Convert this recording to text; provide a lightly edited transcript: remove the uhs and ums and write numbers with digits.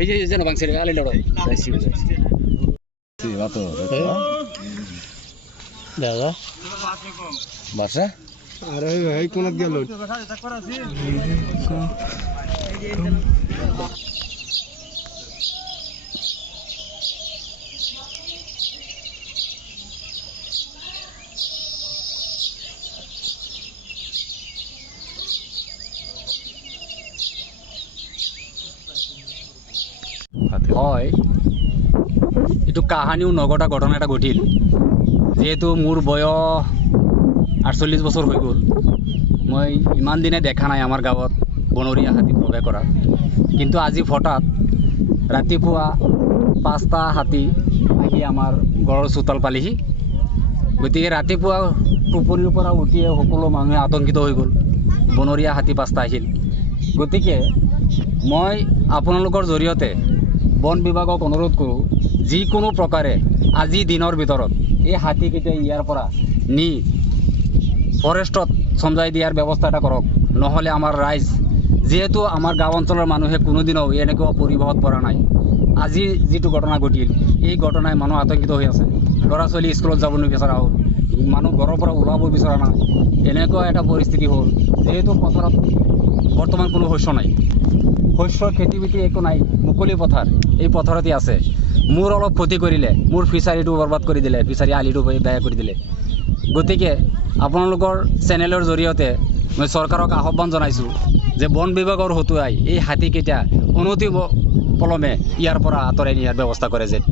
এই যে যেন বাংছে আলি লড়াই যাইছি বাতো দাদা বাসা আরে ভাই কোন গেল হয় এইটো কাহানিও নঘটা ঘটনা এটা ঘটিল যেহেতু মোৰ বয়স 48 বছৰ হৈ গ'ল মই ইমান দিনে দেখা নাই আমাৰ গাঁৱত বনৰীয়া হাতী প্ৰৱেশ কৰা কিন্তু আজি হঠাৎ ৰাতিপুৱা 5টা হাতী আহি আমাৰ ঘৰৰ চোতাল পালেহি গতিকে ৰাতিপুৱা টোপনিৰ পৰা উঠিয়ে সকলো মানুহে আতংকিত হৈ গ'ল বনৰীয়া হাতী 5টা আহিল গতিকে মই আপোনালোকৰ জৰিয়তে বন বিভাগক অনুৰোধ কৰোঁ যিকোনো প্ৰকাৰে আজি দিনৰ ভিতৰত এই হাতীকেইটা ইয়াৰ পৰা নি ফৰেষ্টত চমজাই দিয়াৰ ব্যৱস্থা এটা কৰক নহ'লে আমাৰ ৰাইজ যেহেতু আমাৰ গাঁও অঞ্চলৰ মানুহে কোনোদিনও এনেকুৱা পৰিৱেশত পৰা নাই আজি যিটো ঘটনা ঘটিল এই ঘটনাই মানুহ আতংকিত হৈ আছে ল'ৰা ছোৱালী স্কুলত যাব নিবিচৰা হ'ল মানুহ ঘৰৰ পৰা ওলাব বিচৰা নাই এনেকুৱা এটা পৰিস্থিতি হ'ল যেহেতু পথাৰত বৰ্তমান কোনো শস্য নাই শস্য খেতি বাতি একো নাই মুকলি পথাৰ এই পথাৰতে আছে মোৰ অলপ ক্ষতি কৰিলে মোৰ ফিচাৰীটো বৰবাদ কৰি দিলে ফিচাৰী আলিটো বেয়া কৰি দিলে গতিকে আপোনালোকৰ চেনেলৰ জৰিয়তে মই চৰকাৰক আহ্বান জনাইছোঁ যে বন বিভাগৰ হতুৱাই এই হাতীকেইটা অনতি পলমে ইয়াৰ পৰা আঁতৰাই নিয়াৰ ব্যৱস্থা কৰে যেন